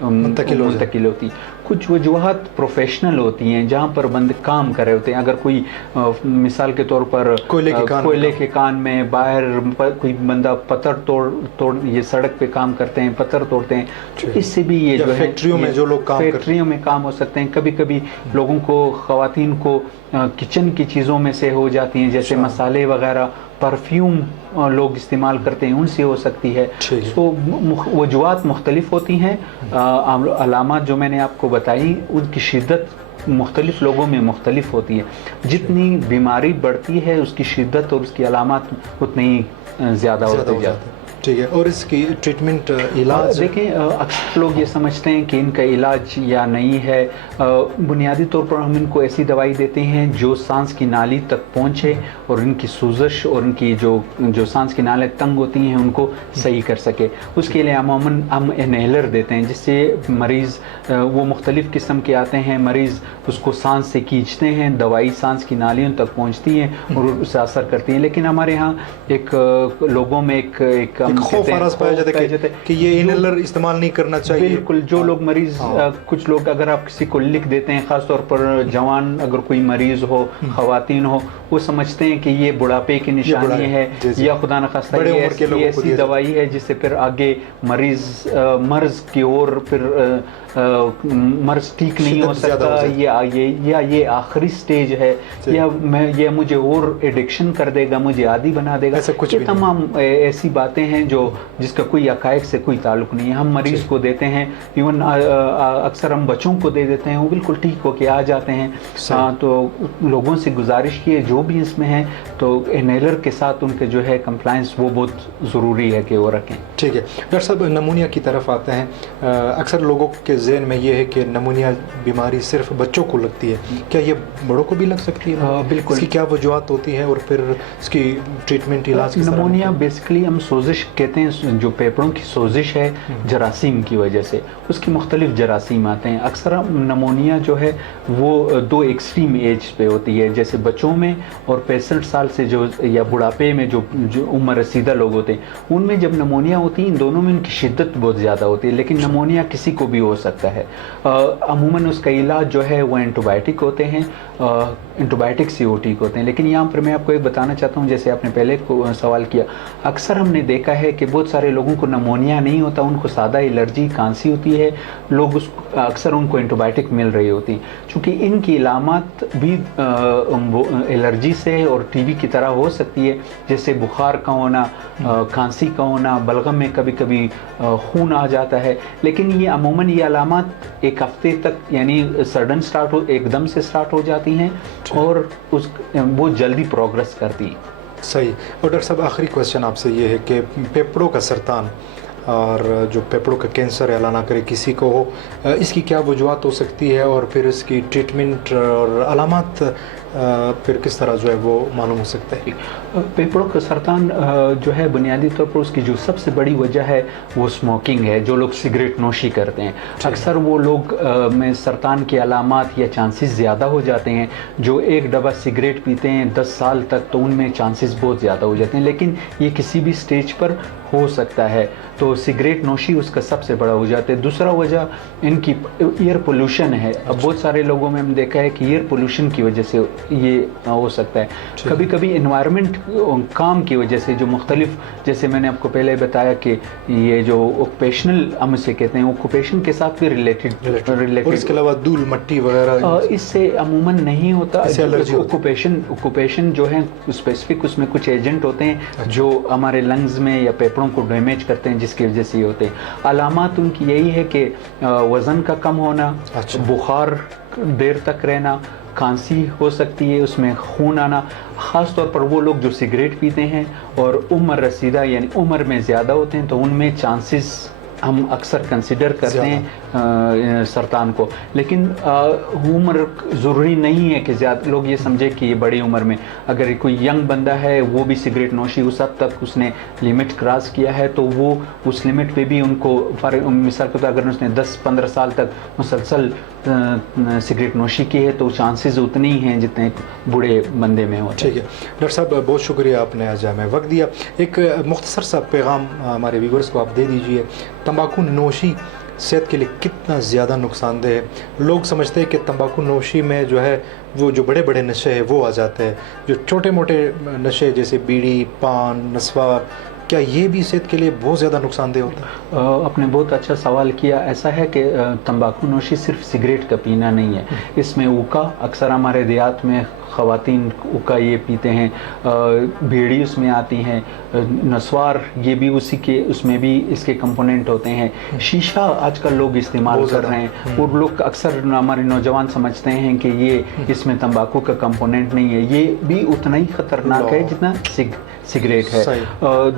منتقل ہوتی. کچھ وجوہات پروفیشنل ہوتی ہیں جہاں پر بندے کام کر رہے ہوتے ہیں. اگر کوئی مثال کے طور پر کوئلے کے کان میں باہر کوئی بندہ پتھر توڑ یہ سڑک پہ کام کرتے ہیں, پتھر توڑتے ہیں, اس سے بھی یہ جو ہے فیکٹریوں میں کام ہو سکتے ہیں. کبھی کبھی لوگوں کو, خواتین کو کچن کی چیزوں میں سے ہو جاتی ہیں, جیسے مسالے وغیرہ, پرفیوم لوگ استعمال کرتے ہیں, ان سے ہو سکتی ہے. تو وجوہات مختلف ہوتی ہیں. علامات جو میں نے آپ کو بتائی ان کی شدت مختلف لوگوں میں مختلف ہوتی ہے. جتنی بیماری بڑھتی ہے اس کی شدت اور اس کی علامات اتنی ہی زیادہ ہوتی جاتی ہے. ٹھیک ہے. اور اس کی ٹریٹمنٹ, علاج, دیکھیں اکثر لوگ یہ سمجھتے ہیں کہ ان کا علاج یا نہیں ہے. بنیادی طور پر ہم ان کو ایسی دوائی دیتے ہیں جو سانس کی نالی تک پہنچے اور ان کی سوزش اور ان کی جو سانس کی نالیں تنگ ہوتی ہیں ان کو صحیح کر سکے. اس کے لیے عموماً ہم انہیلر دیتے ہیں جس سے مریض, وہ مختلف قسم کے آتے ہیں, مریض اس کو سانس سے کھینچتے ہیں, دوائی سانس کی نالیوں تک پہنچتی ہیں اور اس سے اثر کرتی ہیں. لیکن ہمارے ہاں ایک لوگوں میں ایک خوف آراز پایا جاتا ہے کہ یہ انہیلر استعمال نہیں کرنا چاہیے. بالکل. جو لوگ مریض, کچھ لوگ اگر آپ کسی کو لکھ دیتے ہیں, خاص طور پر جوان اگر کوئی مریض ہو, خواتین ہو, وہ سمجھتے ہیں کہ یہ بڑھاپے کی نشانی ہے یا خدا نخواستہ یہ ایسی دوائی ہے جس سے پھر آگے مرض کی اور پھر مرض ٹھیک نہیں ہو سکتا, یا یہ آخری سٹیج ہے, یا یہ مجھے اور ایڈکشن کر دے گا, مجھے عادی بنا دے گا. یہ تمام ایسی باتیں ہیں جس کا کوئی حقائق سے کوئی تعلق نہیں ہے. ہم مریض کو دیتے ہیں, ایون اکثر ہم بچوں کو دے دیتے ہیں, وہ بالکل ٹھیک ہو کے آ جاتے ہیں. تو لوگوں سے گزارش کی ہے جو بھی اس میں ہیں تو انہیلر کے ساتھ ان کے جو ہے کمپلائنس وہ بہت ضروری ہے کہ وہ رکھیں. ٹھیک ہے. ڈاکٹر صاحب, نمونیا کی طرف آتے ہیں. اکثر لوگوں کے ذہن میں یہ ہے کہ نمونیا بیماری صرف بچوں کو لگتی ہے, کیا یہ بڑوں کو بھی لگ سکتی ہے؟ بالکل. اس کی کیا وجوہات ہوتی ہیں اور پھر اس کی ٹریٹمنٹ, علاج؟ نمونیا بیسکلی ہم سوزش کہتے ہیں, جو پھیپھڑوں کی سوزش ہے جراثیم کی وجہ سے, اس کی مختلف جراثیم آتے ہیں. اکثر نمونیا جو ہے وہ دو ایکسٹریم ایج پہ ہوتی ہے, جیسے بچوں میں اور 65 سال سے جو یا بڑھاپے میں جو عمر رسیدہ لوگ ہوتے ہیں, ان میں جب نمونیا ہوتی ہے ان دونوں میں ان کی شدت بہت زیادہ ہوتی ہے. لیکن نمونیا کسی کو بھی ہو سکتا ہے. عموماً اس کا علاج جو ہے وہ اینٹی بائیوٹک ہوتے ہیں, اینٹی بائیوٹک سے وہ ٹھیک ہوتے ہیں. لیکن یہاں پر میں آپ کو ایک بتانا چاہتا ہوں, جیسے آپ نے پہلے سوال کیا, اکثر ہم نے دیکھا ہے کہ بہت سارے لوگوں کو نمونیا نہیں ہوتا, ان کو سادہ الرجی, کھانسی ہوتی ہے, لوگ اکثر ان کو اینٹی بائیوٹک مل رہی ہوتی ہیں. چونکہ ان کی علامات بھی الرجی سے اور ٹی بی کی طرح ہو سکتی ہے, جیسے بخار کا ہونا, کھانسی کا ہونا, بلغم میں کبھی کبھی خون آ جاتا ہے. لیکن یہ عموماً یہ علامات ایک ہفتے تک یعنی سڈن ایک دم سے سٹارٹ ہو جاتی ہیں اور بہت جلدی پروگرس کرتی ہیں. صحیح. اور ڈاکٹر صاحب, آخری کوشچن آپ سے یہ ہے کہ پھیپھڑوں کا سرطان اور جو پھیپھڑوں کا کینسر اللہ نہ کرے کسی کو ہو, اس کی کیا وجوہات ہو سکتی ہے اور پھر اس کی ٹریٹمنٹ اور علامات پھر کس طرح جو ہے وہ معلوم ہو سکتا ہے؟ پھیپھڑوں کا سرطان جو ہے بنیادی طور پر اس کی جو سب سے بڑی وجہ ہے وہ اسموکنگ ہے. جو لوگ سگریٹ نوشی کرتے ہیں, اکثر وہ لوگ میں سرطان کے علامات یا چانسز زیادہ ہو جاتے ہیں. جو ایک ڈبہ سگریٹ پیتے ہیں 10 سال تک تو ان میں چانسز بہت زیادہ ہو جاتے ہیں, لیکن یہ کسی بھی سٹیج پر ہو سکتا ہے. تو سگریٹ نوشی اس کا سب سے بڑا ہو جاتا ہے. دوسرا وجہ ان کی ایئر پولوشن ہے. اب بہت سارے لوگوں میں ہم دیکھا ہے کہ ایئر پولوشن کی وجہ سے یہ ہو سکتا ہے. کبھی کبھی انوائرمنٹ, کام کی وجہ سے جو مختلف, جیسے میں نے آپ کو پہلے بتایا کہ یہ جو اوکوپیشنل ہم اسے کہتے ہیں, اوکوپیشن کے ساتھ بھی ریلیٹڈ. اور اس کے علاوہ دھول مٹی وغیرہ اس سے عموماً نہیں ہوتا. اوکوپیشن جو ہے اسپیسیفک, اس میں کچھ ایجنٹ ہوتے ہیں جو ہمارے لنگز میں یا پھیپھڑوں کو ڈیمیج کرتے ہیں, جس کی وجہ سے یہ ہوتے ہیں. علامات ان کی یہی ہے کہ وزن کا کم ہونا, بخار دیر تک رہنا, کھانسی ہو سکتی ہے, اس میں خون آنا. خاص طور پر وہ لوگ جو سگریٹ پیتے ہیں اور عمر رسیدہ یعنی عمر میں زیادہ ہوتے ہیں تو ان میں چانسز ہم اکثر کنسیڈر کرتے ہیں سرطان کو. لیکن عمر ضروری نہیں ہے کہ زیادہ لوگ یہ سمجھے کہ یہ بڑی عمر میں, اگر کوئی ینگ بندہ ہے وہ بھی سگریٹ نوشی اس حد تک اس نے لمٹ کراس کیا ہے تو وہ اس لمٹ پہ بھی ان کو, مثال کے طور اگر اس نے 10-15 سال تک مسلسل سگریٹ نوشی کی ہے تو چانسز اتنے ہی ہیں جتنے بوڑھے بندے میں ہوتے ہیں. ٹھیک ہے ڈاکٹر صاحب, بہت شکریہ آپ نے آج ہمیں وقت دیا. ایک مختصر سا پیغام ہمارے ویورز کو آپ دے دیجئے. تمباکو نوشی صحت کے لیے کتنا زیادہ نقصان دہ ہے. لوگ سمجھتے ہیں کہ تمباکو نوشی میں جو ہے وہ جو بڑے بڑے نشے ہیں وہ آ جاتے ہیں, جو چھوٹے موٹے نشے جیسے بیڑی, پان, نسوار, کیا یہ بھی صحت کے لیے بہت زیادہ نقصان دہ ہوتا ہے؟ آپ نے بہت اچھا سوال کیا. ایسا ہے کہ تمباکو نوشی صرف سگریٹ کا پینا نہیں ہے, اس میں اوکا, اکثر ہمارے دیہات میں خواتین اوکا یہ پیتے ہیں, بیڑی اس میں آتی ہیں, نسوار یہ بھی اسی کے, اس میں بھی اس کے کمپوننٹ ہوتے ہیں, شیشہ آج کل لوگ استعمال کر رہے ہیں اور لوگ اکثر ہمارے نوجوان سمجھتے ہیں کہ یہ اس میں تمباکو کا کمپوننٹ نہیں ہے. یہ بھی اتنا ہی خطرناک ہے جتنا سگریٹ ہے.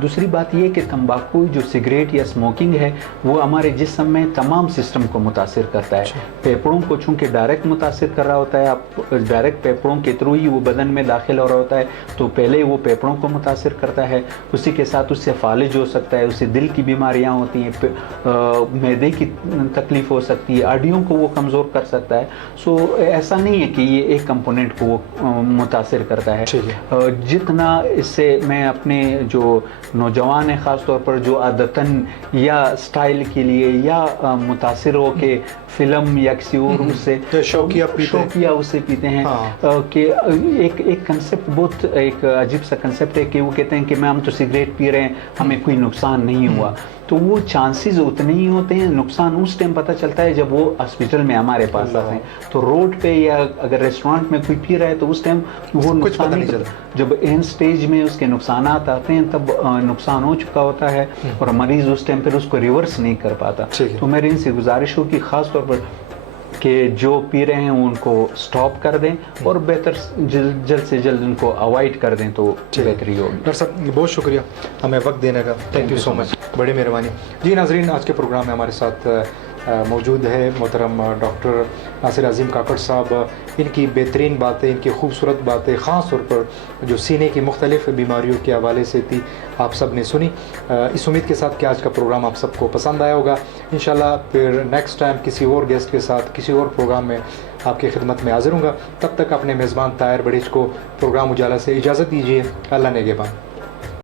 دوسری بات یہ کہ تمباکو جو سگریٹ یا اسموکنگ ہے وہ ہمارے جسم میں تمام سسٹم کو متاثر کرتا ہے. پھیپھڑوں کو چونکہ ڈائریکٹ متاثر کر رہا ہوتا ہے, آپ ڈائریکٹ پھیپھڑوں کے تھرو ہی وہ بدن میں داخل ہو رہا ہوتا ہے, تو پہلے وہ پھیپھڑوں کو متاثر کرتا ہے, اسی کے ساتھ اس سے فالج ہو سکتا ہے, اس سے دل کی بیماریاں ہوتی ہیں, معدے کی تکلیف ہو سکتی ہے, ہڈیوں کو وہ کمزور کر سکتا ہے. سو ایسا نہیں ہے کہ یہ ایک کمپوننٹ کو وہ متاثر کرتا ہے. جتنا اس سے میں اپنے جو نوجوان ہیں خاص طور پر جو عادتاً یا سٹائل کے لیے یا متاثر ہو کے فلم یا کسی اور اس سے شوقیہ اسے پیتے ہیں, کہ ایک کنسپٹ بہت ایک عجیب سا کنسپٹ ہے کہ وہ کہتے ہیں کہ ہم تو سگریٹ پی رہے ہیں, ہمیں کوئی نقصان نہیں ہوا. تو وہ چانسز اتنے ہی ہوتے ہیں, نقصان اس ٹائم پتہ چلتا ہے جب وہ ہاسپٹل میں ہمارے پاس آتے ہیں. تو روڈ پہ یا اگر ریسٹورانٹ میں کوئی پی رہا ہے تو اس ٹائم وہ نقصان نہیں چلتا, جب اینڈ سٹیج میں اس کے نقصانات آتے ہیں تب نقصان ہو چکا ہوتا ہے اور مریض اس ٹائم پھر اس کو ریورس نہیں کر پاتا. تو میری ان سے گزارش ہو کہ خاص طور پر کہ جو پی رہے ہیں ان کو سٹاپ کر دیں اور بہتر جلد سے جلد ان کو اوائڈ کر دیں تو بہتری ہوگی. ڈاکٹر صاحب بہت شکریہ ہمیں وقت دینے کا, تھینک یو سو مچ, بڑی مہربانی. جی ناظرین, آج کے پروگرام میں ہمارے ساتھ موجود ہے محترم ڈاکٹر ناصر عظیم کاکڑ صاحب. ان کی بہترین باتیں, ان کی خوبصورت باتیں خاص طور پر جو سینے کی مختلف بیماریوں کے حوالے سے تھی آپ سب نے سنی. اس امید کے ساتھ کہ آج کا پروگرام آپ سب کو پسند آیا ہوگا. انشاءاللہ پھر نیکسٹ ٹائم کسی اور گیسٹ کے ساتھ کسی اور پروگرام میں آپ کی خدمت میں حاضر ہوں گا. تب تک اپنے میزبان طاہر بڑیچ کو پروگرام اجالا سے اجازت دیجیے. اللہ نگہبان.